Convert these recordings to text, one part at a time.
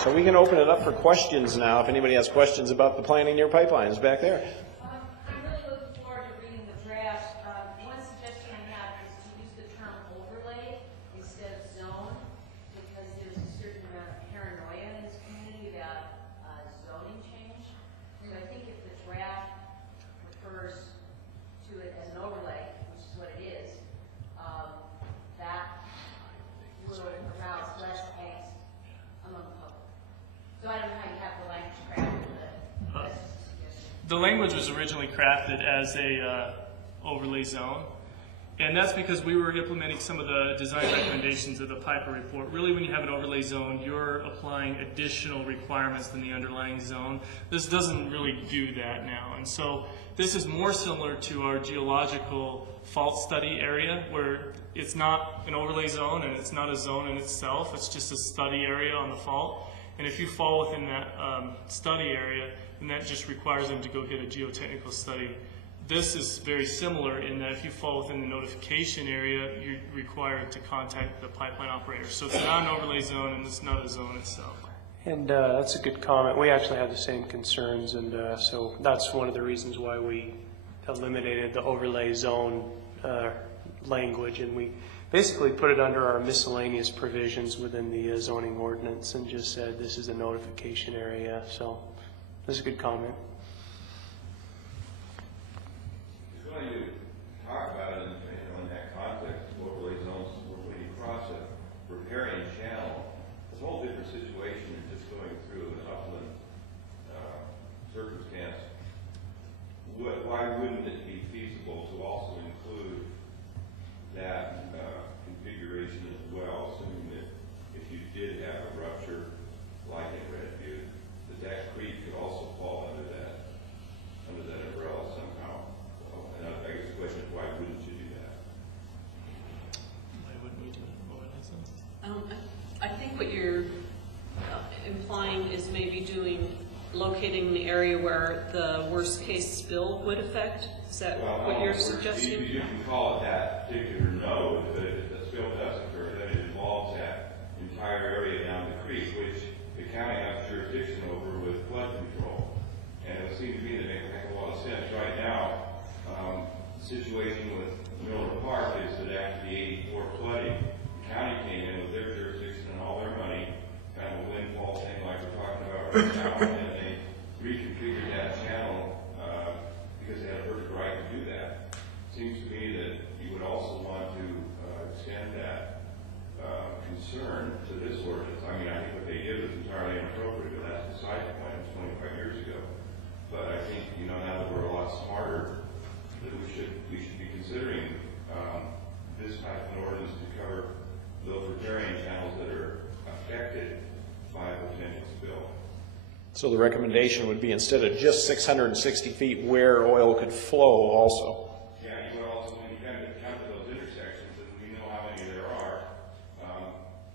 So we can open it up for questions now, if anybody has questions about the planning near pipelines back there. I'm really looking forward to reading the draft. One suggestion I have is to use the term overlay instead of zone, because there's a certain amount of paranoia in this community about zoning change. So I think if the draft refers to it as an overlay, which is what it is, that will arouse less angst among the public. So I don't know how you have the language crafted, but that's just a suggestion. The language was originally crafted as a overlay zone, and that's because we were implementing some of the design recommendations of the Piper report. Really, when you have an overlay zone, you're applying additional requirements than the underlying zone. This doesn't really do that now, and so this is more similar to our geological fault study area, where it's not an overlay zone and it's not a zone in itself. It's just a study area on the fault. And if you fall within that study area, then that just requires them to go get a geotechnical study. This is very similar in that if you fall within the notification area, you're required to contact the pipeline operator. So it's not an overlay zone, and it's not a zone itself. And that's a good comment. We actually have the same concerns, and so that's one of the reasons why we eliminated the overlay zone language, and we basically put it under our miscellaneous provisions within the zoning ordinance and just said this is a notification area. So that's a good comment. Just when you talk about it in that context, overlay zones, when you cross a riparian channel, it's a whole different situation than just going through an upland circumstance. Why wouldn't it be feasible to also include that configuration as well, assuming that if you did have a rupture like in Red Butte, that creek could also fall under that umbrella somehow? And I guess the question is, why wouldn't you do that? Why wouldn't we do it? I think what you're implying is maybe locating the area where the worst case spill would affect. Is that what you're suggesting? You can call it that particular node, but if the spill does occur, then it involves that entire area down the creek, which the county has jurisdiction over with flood control. And it would seem to me to make a lot of sense. Right now, the situation with Miller Park is that after the 84 flooding, the county came in with their jurisdiction and all their money, kind of a windfall thing like we're talking about right now, and they reconfigured that channel because they had a perfect right to do that. It seems to me that you would also want to extend that concern to this ordinance. I mean, I think what they did was entirely inappropriate, but that's beside the point. It was 25 years ago. But I think, now that we're a lot smarter, that we should be considering this type of ordinance to cover those riparian channels that are affected by a potential spill. So the recommendation would be instead of just 660 feet where oil could flow also. Yeah, you would also, when you come to those intersections, and we know how many there are,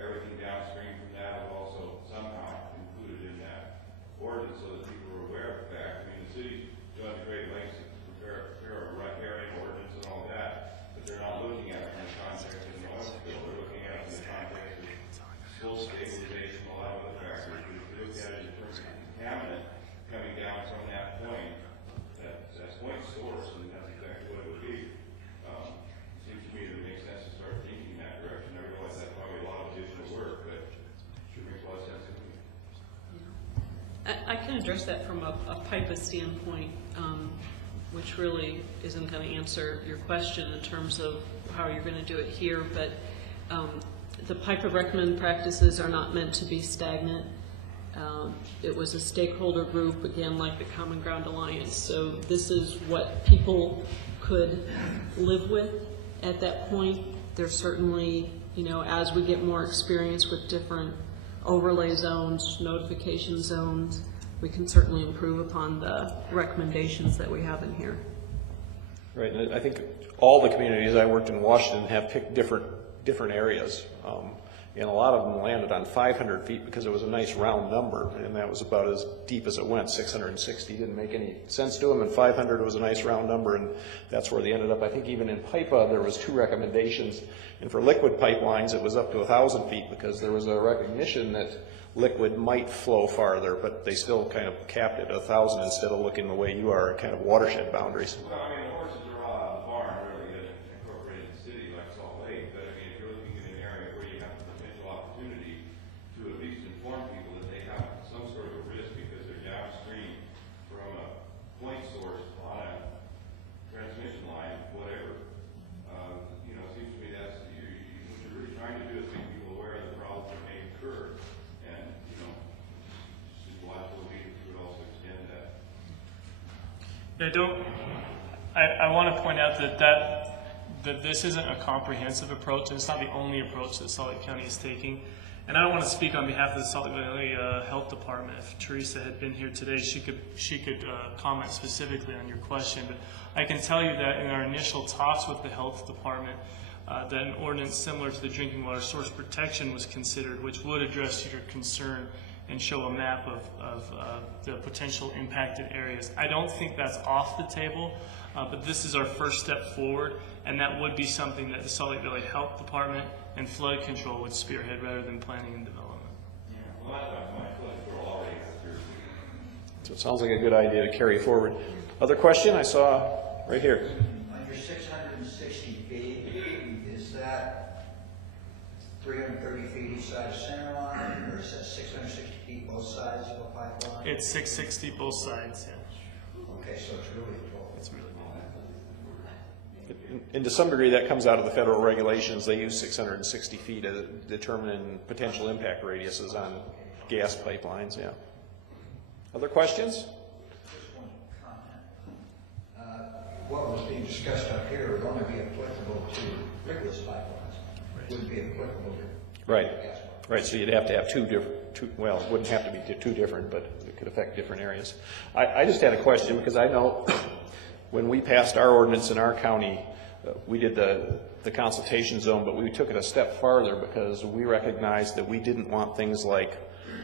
everything downstream from that is also somehow included in that ordinance so that people are aware of the fact. I mean, the city's going to great lengths to prepare a riparian ordinance and all that, but they're not looking at it in the context of an oil spill. They're looking at it in the context of full stabilization, a lot of other factors. But if you look at it in terms of contaminant coming down from that point, that point source, and that's exactly what it would be. Seems to me that it makes sense to start thinking in that direction. I realize that's probably a lot of additional work, but it sure makes a lot of sense to me. I can address that from a PIPA standpoint, which really isn't going to answer your question in terms of how you're going to do it here, but the PIPA recommended practices are not meant to be stagnant. It was a stakeholder group, again, like the Common Ground Alliance, so this is what people could live with at that point. There's certainly, as we get more experience with different overlay zones, notification zones, we can certainly improve upon the recommendations that we have in here. Right, and I think all the communities I worked in Washington have picked different areas. And a lot of them landed on 500 feet because it was a nice round number, and that was about as deep as it went. 660 didn't make any sense to them, and 500 was a nice round number, and that's where they ended up. I think even in PIPA there was 2 recommendations, and for liquid pipelines it was up to 1,000 feet because there was a recognition that liquid might flow farther, but they still kind of capped it at 1,000 instead of looking the way you are at kind of watershed boundaries. Well, I mean, the horses are all out of the barn, really, in an incorporated city like Salt Lake, but I mean, if you're looking at an area where you have the potential opportunity to at least inform people that they have some sort of a risk because they're downstream from a point source on a transmission line, whatever, you know, it seems to me that's, what you're really trying to do is make people aware of the problems that may occur, and, you know, just logical leaders would also extend that. I want to point out that this isn't a comprehensive approach, and it's not the only approach that Salt Lake County is taking. And I don't want to speak on behalf of the Salt Lake Valley Health Department. If Teresa had been here today, she could comment specifically on your question. But I can tell you that in our initial talks with the health department, that an ordinance similar to the drinking water source protection was considered, which would address your concern and show a map of the potential impacted areas. I don't think that's off the table, but this is our first step forward, and that would be something that the Salt Lake Valley Health Department and flood control would spearhead rather than planning and development. Well, that's my flood control already has jurisdiction. So it sounds like a good idea to carry forward. Other question I saw right here. On your 660 feet, is that 330 feet each side of center line, or is that 660 feet both sides of a pipeline? It's 660 both sides, yeah. Okay, so it's really tall. It's really And to some degree, that comes out of the federal regulations. They use 660 feet to determine potential impact radiuses on gas pipelines, yeah. Other questions? Just one comment. What was being discussed up here would only be applicable to rigorous pipelines. Wouldn't be applicable to Right. gas pipelines. Right, so you'd have to have well, it wouldn't have to be two different, but it could affect different areas. I just had a question because I know when we passed our ordinance in our county, we did the consultation zone, but we took it a step farther because we recognized that we didn't want things like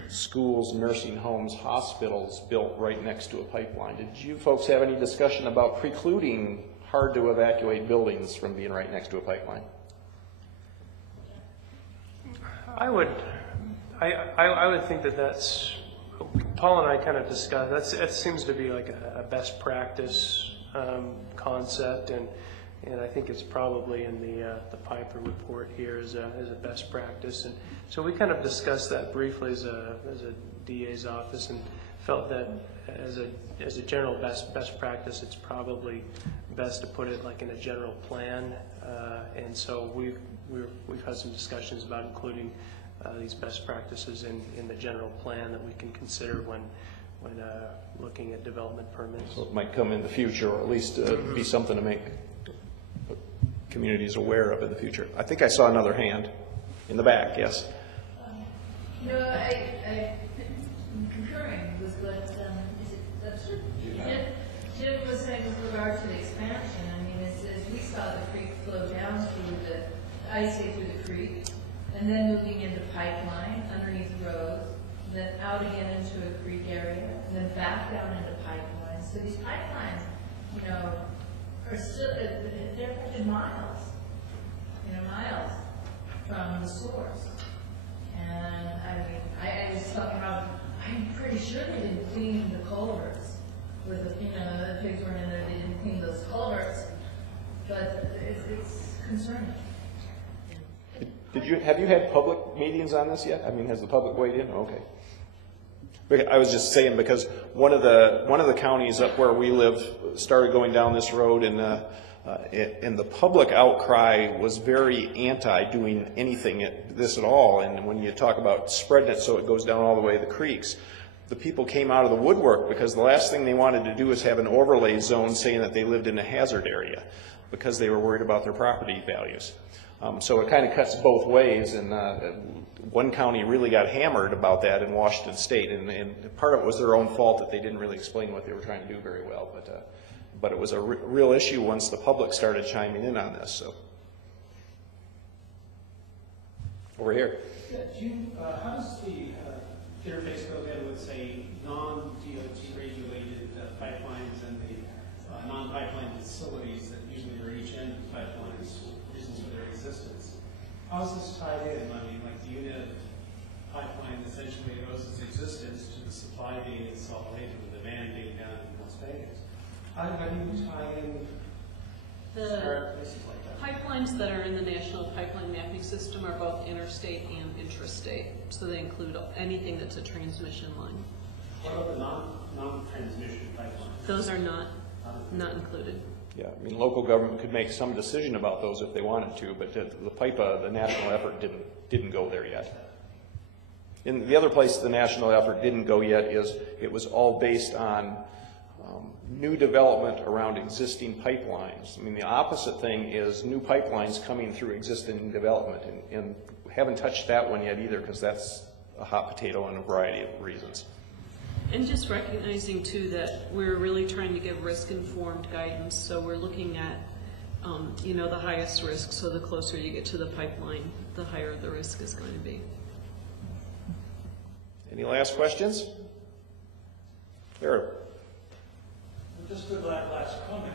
schools, nursing homes, hospitals built right next to a pipeline. Did you folks have any discussion about precluding hard-to-evacuate buildings from being right next to a pipeline? I would think that's, Paul and I kind of discussed, that seems to be like a best practice concept, and I think it's probably in the Piper report here as a best practice. And so we kind of discussed that briefly as a DA's office, and felt that as a general best practice, it's probably best to put it like in a general plan. And so we've had some discussions about including these best practices in the general plan that we can consider when looking at development permits. So it might come in the future, or at least be something to make communities aware of in the future. I think I saw another hand in the back, yes? No, I'm concurring with what, is it Webster? Jim was saying with regard to the expansion. I mean, as we saw the creek flow down through through the creek, and then moving into pipeline underneath roads, then out again into a creek area, and then back down into pipeline. So these pipelines, are still, they're miles from the source. And I was talking about, I'm pretty sure they didn't clean the culverts with the pigs weren't in there, they didn't clean those culverts, but it's concerning. Have you had public meetings on this yet? I mean, has the public weighed in? Okay. I was just saying because one of the counties up where we live started going down this road, and the public outcry was very anti doing anything at this at all. And when you talk about spreading it so it goes down all the way to the creeks, the people came out of the woodwork because the last thing they wanted to do was have an overlay zone saying that they lived in a hazard area because they were worried about their property values. So it kind of cuts both ways, and one county really got hammered about that in Washington State, and part of it was their own fault that they didn't really explain what they were trying to do very well, but it was a real issue once the public started chiming in on this. So, Over here. Yeah, how does the interface go then with, say, non-DOT regulated pipelines and the non-pipeline facilities that usually are each end of pipelines, reasons for their existence? How is this tied in? I mean, like the unit pipeline essentially owes its existence to the supply being in Salt Lake and the demand being down in Las Vegas. How do you tie in The places like that? pipelines that are in the National Pipeline Mapping System are both interstate and intrastate, so they include anything that's a transmission line. What about the non-transmission pipelines? Those are not included. Yeah, I mean, local government could make some decision about those if they wanted to, but the PIPA, the national effort, didn't go there yet. And the other place the national effort didn't go yet is it was all based on new development around existing pipelines. I mean, the opposite thing is new pipelines coming through existing development, and haven't touched that one yet either, because that's a hot potato in a variety of reasons. And just recognizing too that we're really trying to give risk-informed guidance, so we're looking at, the highest risk, so the closer you get to the pipeline, the higher the risk is going to be. Any last questions? Eric? Just to that last comment,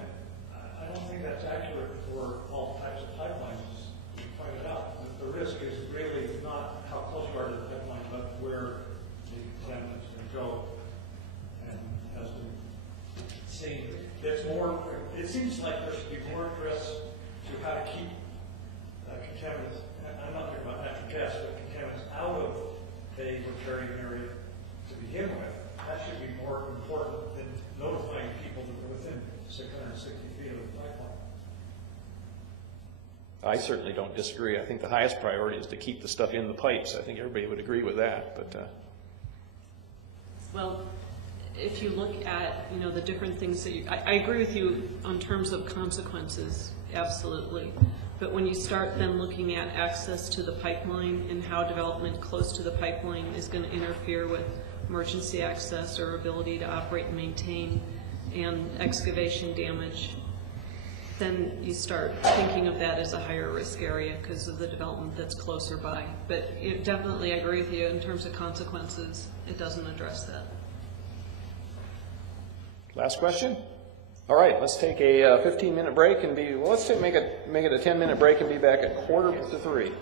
I don't think that's accurate for all types of pipelines, as you pointed out. The risk is really not how close you are to the pipeline, but where the contaminants can go. And as we've seen, it seems like there should be more address to how to keep contaminants, I'm not talking about natural gas, but contaminants out of a riparian area to begin with. That should be more important than notifying people that are within 660 feet of the pipeline. I certainly don't disagree. I think the highest priority is to keep the stuff in the pipes. I think everybody would agree with that, but Well, if you look at, the different things that I agree with you on terms of consequences, absolutely. But when you start then looking at access to the pipeline and how development close to the pipeline is going to interfere with emergency access or ability to operate and maintain and excavation damage, then you start thinking of that as a higher risk area because of the development that's closer by. But definitely I agree with you in terms of consequences, it doesn't address that. last question? All right, let's take a 15-minute break and make it a 10-minute break and be back at 2:45.